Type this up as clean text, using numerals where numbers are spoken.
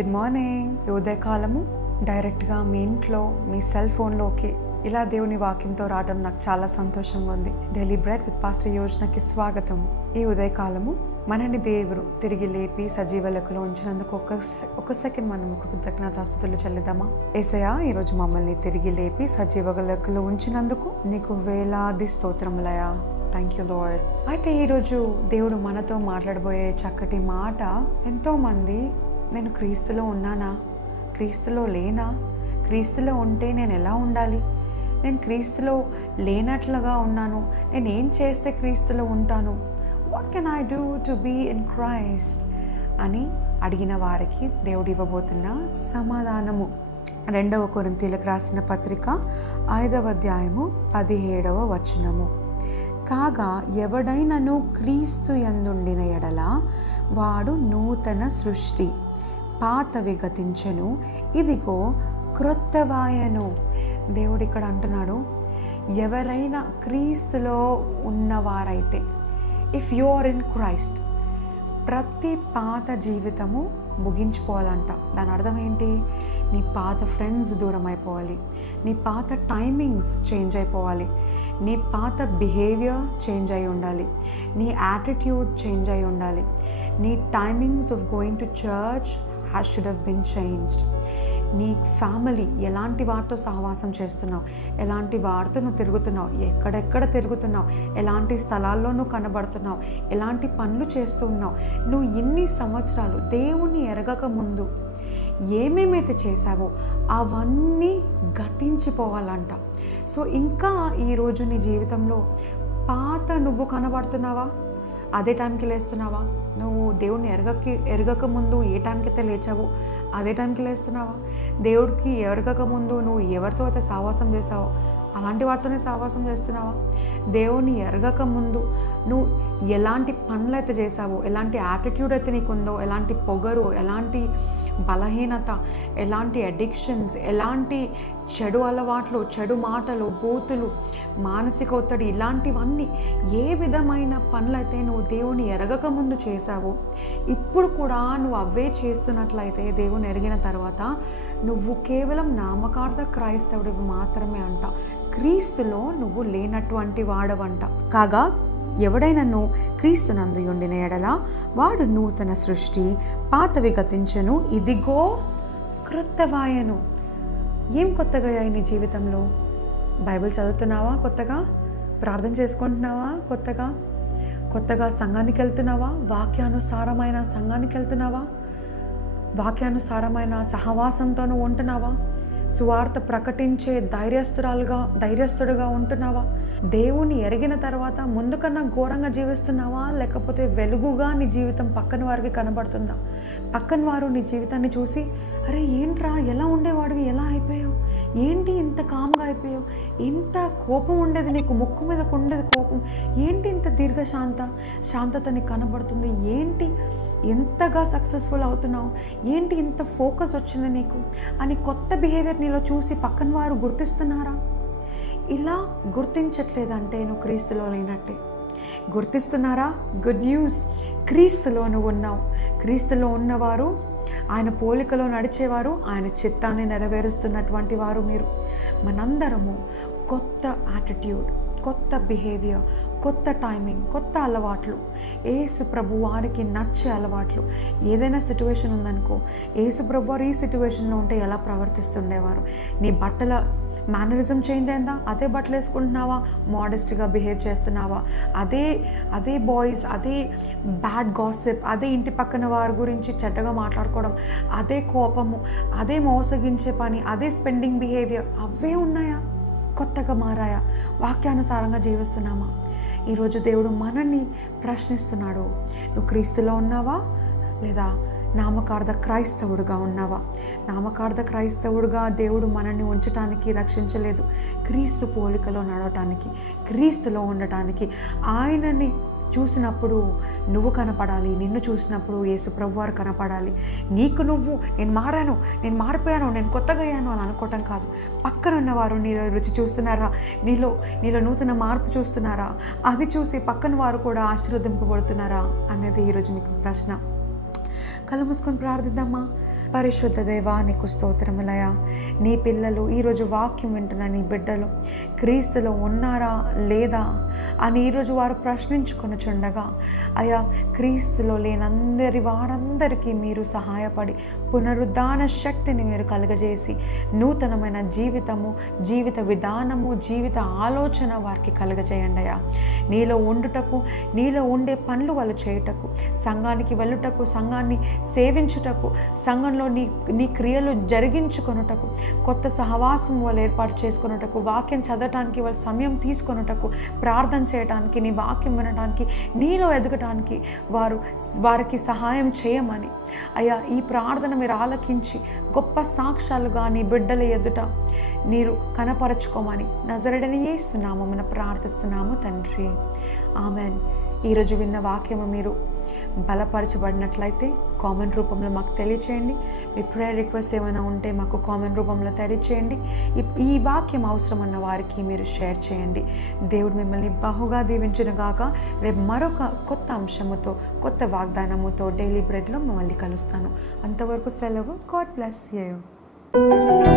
Good morning. ఈ ఉదయకాలము డైరెక్ట్గా మీ ఇంట్లో మీ సెల్ ఫోన్లోకి ఇలా దేవుని వాక్యంతో రావడం నాకు చాలా సంతోషంగా ఉంది. డైలీ బ్రెడ్ విత్ పాస్టర్ యోజనకి స్వాగతము. ఈ ఉదయకాలము మనని దేవుడు తిరిగి లేపి సజీవ లెక్కలో ఉంచినందుకు ఒక సెకండ్ మనము కృతజ్ఞతాస్తుతులు చెల్లిద్దామా? యేసయ్యా, ఈరోజు మమ్మల్ని తిరిగి లేపి సజీవ లెక్కలో ఉంచినందుకు నీకు వేలాది స్తోత్రములయ్యా. Thank you lord. అయితే ఈరోజు దేవుడు మనతో మాట్లాడబోయే చక్కటి మాట, ఎంతోమంది నేను క్రీస్తులో ఉన్నానా, క్రీస్తులో లేనా, క్రీస్తులో ఉంటే నేను ఎలా ఉండాలి, నేను క్రీస్తులో లేనట్లుగా ఉన్నాను, నేను ఏం చేస్తే క్రీస్తులో ఉంటాను, what can I do to be in Christ అని అడిగిన వారికి దేవుడు ఇవ్వబోతున్న సమాధానము 2 కొరింథీయులకు రాసిన పత్రిక 5వ అధ్యాయము 17వ వచనము. కాగా ఎవడైనను క్రీస్తు యందుండిన ఎడల వాడు నూతన సృష్టి, పాతవి గతించెను, ఇదిగో క్రొత్తవాయను. దేవుడు ఇక్కడ అంటున్నాడు, ఎవరైనా క్రీస్తులో ఉన్నవారైతే, if you are in Christ, ప్రతి పాత జీవితము ముగించుకోవాలంట. దాని అర్థం ఏంటి? నీ పాత ఫ్రెండ్స్ దూరం అయిపోవాలి, నీ పాత టైమింగ్స్ చేంజ్ అయిపోవాలి, నీ పాత బిహేవియర్ చేంజ్ అయి ఉండాలి, నీ యాటిట్యూడ్ చేంజ్ అయి ఉండాలి, నీ timings of going to church should have been changed. నీ ఫ్యామిలీ, ఎలాంటి వారితో సహవాసం చేస్తున్నావు, ఎలాంటి వారితో నువ్వు తిరుగుతున్నావు, ఎక్కడెక్కడ తిరుగుతున్నావు, ఎలాంటి స్థలాల్లో నువ్వు కనబడుతున్నావు, ఎలాంటి పనులు చేస్తూ ఉన్నావు, నువ్వు ఇన్ని సంవత్సరాలు దేవుణ్ణి ఎరగక ముందు ఏమేమైతే చేశావో అవన్నీ గతించిపోవాలంట. సో ఇంకా ఈరోజు నీ జీవితంలో పాత నువ్వు కనబడుతున్నావా? అదే టైంకి లేస్తున్నావా? నువ్వు దేవుడిని ఎరగక ముందు ఏ టైంకి అయితే లేచావో అదే టైంకి లేస్తున్నావా? దేవుడికి ఎరగక ముందు నువ్వు ఎవరితో అయితే సహవాసం చేసావో అలాంటి వారితోనే సహవాసం చేస్తున్నావా? దేవుని ఎరగక ముందు నువ్వు ఎలాంటి పనులు అయితే చేసావో, ఎలాంటి యాటిట్యూడ్ అయితే నీకుందో, ఎలాంటి పొగరు, ఎలాంటి బలహీనత, ఎలాంటి అడిక్షన్స్, ఎలాంటి చెడు అలవాట్లు, చెడు మాటలు, బూతులు, మానసిక ఒత్తిడి, ఇలాంటివన్నీ ఏ విధమైన పనులైతే నువ్వు దేవుని ఎరగక ముందు చేసావో ఇప్పుడు కూడా నువ్వు అవే చేస్తున్నట్లయితే దేవుని ఎరిగిన తర్వాత నువ్వు కేవలం నామకార్థ క్రైస్తవుడివి మాత్రమే అంట. క్రీస్తులో నువ్వు లేనటువంటి వాడవంట. కాగా ఎవడైనను క్రీస్తునందు ఉండిన ఎడల వాడు నూతన సృష్టి, పాతవి గతించెను, ఇదిగో క్రొత్తవాయను. ఏం కొత్తగా నీ జీవితంలో? బైబిల్ చదువుతున్నావా? కొత్తగా ప్రార్థన చేసుకుంటున్నావా? కొత్తగా సంఘానికి వెళ్తున్నావా? వాక్యానుసారమైన సంఘానికి వెళ్తున్నావా? వాక్యానుసారమైన సహవాసంతో నువ్వు ఉంటున్నావా? సువార్త ప్రకటించే ధైర్యస్తుడుగా ఉంటున్నావా? దేవుని ఎరిగిన తర్వాత ముందు కన్నా ఘోరంగా జీవిస్తున్నావా? లేకపోతే వెలుగుగా నీ జీవితం పక్కన వారికి కనబడుతుందా? పక్కన వారు నీ జీవితాన్ని చూసి, అరే ఏంట్రా, ఎలా ఉండేవాడివి, ఎలా అయిపోయావు, ఏంటి ఇంత కామ్గా అయిపోయావు, ఇంత కోపం ఉండేది నీకు, ముక్కు మీద ఉండేది కోపం, ఏంటి ఇంత శాంతత నీకు కనబడుతుంది, ఏంటి ఎంతగా సక్సెస్ఫుల్ అవుతున్నావు, ఏంటి ఇంత ఫోకస్ వచ్చింది నీకు అని కొత్త బిహేవియర్ నీలో చూసి పక్కన వారు గుర్తిస్తున్నారా? ఇలా గుర్తించట్లేదంటే నువ్వు క్రీస్తులో లేనట్టే. గుర్తిస్తున్నారా? గుడ్ న్యూస్, క్రీస్తులో నువ్వు ఉన్నావు. క్రీస్తులో ఉన్నవారు, ఆయన పోలికలో నడిచేవారు, ఆయన చిత్తాన్ని నెరవేరుస్తున్నటువంటి వారు మీరు. మనందరము కొత్త యాటిట్యూడ్, కొత్త బిహేవియర్, కొత్త టైమింగ్, కొత్త అలవాట్లు, యేసు ప్రభు వారికి నచ్చే అలవాట్లు. ఏదైనా సిచ్యువేషన్ ఉందనుకో, యేసు ప్రభు వారు ఈ సిచ్యువేషన్లో ఉంటే ఎలా ప్రవర్తిస్తుండేవారు? నీ బట్టల మేనరిజం చేంజ్ అయిందా? అదే బట్టలు వేసుకుంటున్నావా? మోడెస్ట్గా బిహేవ్ చేస్తున్నావా? అదే బాయ్స్, అదే బ్యాడ్ గాసిప్, అదే ఇంటి పక్కన వారి గురించి చెడ్డగా మాట్లాడుకోవడం, అదే కోపము, అదే మోసగించే పని, అదే స్పెండింగ్ బిహేవియర్, అవే ఉన్నాయా? కొత్తగా మారాయా? వాక్యానుసారంగా జీవిస్తున్నామా? ఈరోజు దేవుడు మనల్ని ప్రశ్నిస్తున్నాడు, నువ్వు క్రీస్తులో ఉన్నావా లేదా నామకార్థ క్రైస్తవుడుగా ఉన్నావా? నామకార్థ క్రైస్తవుడుగా దేవుడు మనల్ని ఉంచటానికి రక్షించలేదు, క్రీస్తు పోలికలో నడవటానికి, క్రీస్తులో ఉండటానికి. ఆయనని చూసినప్పుడు నువ్వు కనపడాలి, నిన్ను చూసినప్పుడు యేసు ప్రభువారు కనపడాలి. నీకు నువ్వు నేను మారాను, నేను మారిపోయాను, నేను కొత్తగా అయ్యాను అని అనుకోవటం కాదు. పక్కన ఉన్నవారు నీలో రుచి చూస్తున్నారా? నీలో నూతన మార్పు చూస్తున్నారా? అది చూసి పక్కన వారు కూడా ఆశీర్వదింపబడుతున్నారా అనేది ఈరోజు మీకు ప్రశ్న. కళ్ళు మూసుకొని ప్రార్థిద్దామా? పరిశుద్ధ దేవా నీకు స్తోత్రములయ. నీ పిల్లలు ఈరోజు వాక్యం వింటున్న నీ బిడ్డలు క్రీస్తులో ఉన్నారా లేదా అని ఈరోజు వారు ప్రశ్నించుకొనుచుండగా అయా క్రీస్తులో లేనందరి వారందరికీ మీరు సహాయపడి పునరుద్ధాన శక్తిని మీరు కలుగజేసి నూతనమైన జీవితము, జీవిత విధానము, జీవిత ఆలోచన వారికి కలుగజేయండి అయ్యా. నీలో ఉండుటకు, నీలో ఉండే పనులు వాళ్ళు చేయుటకు, సంఘానికి వెళ్ళుటకు, సంఘాన్ని సేవించుటకు, సంఘంలో నీ క్రియలు జరిగించుకొనుటకు, కొత్త సహవాసం వాళ్ళు ఏర్పాటు చేసుకొనుటకు, వాక్యం చదవటానికి వాళ్ళు సమయం తీసుకొనుటకు, ప్రార్థన చేయడానికి, నీ వాక్యం వినడానికి, నీలో ఎదగటానికి వారికి సహాయం చేయమని అయ్యా ఈ ప్రార్థన మీరు ఆలకించి గొప్ప సాక్ష్యాలుగా నీ బిడ్డల ఎదుట మీరు కనపరచుకోమని నజరేయుడైన యేసు నామమున ప్రార్థిస్తున్నాము తండ్రి. ఆమెన్. ఈరోజు విన్న వాక్యము మీరు బలపరచబడినట్లయితే కామెంట్ రూపంలో మాకు తెలియచేయండి. మీ ప్రేయర్ రిక్వెస్ట్ ఏమైనా ఉంటే మాకు కామెంట్ రూపంలో తెలియచేయండి. ఈ వాక్యం అవసరం అన్న వారికి మీరు షేర్ చేయండి. దేవుడు మిమ్మల్ని బహుగా దీవించునుగాక. రేపు మరొక కొత్త అంశముతో, కొత్త వాగ్దానముతో డైలీ బ్రెడ్లో మమ్మల్ని కలుస్తాను. అంతవరకు సెలవు. God bless you.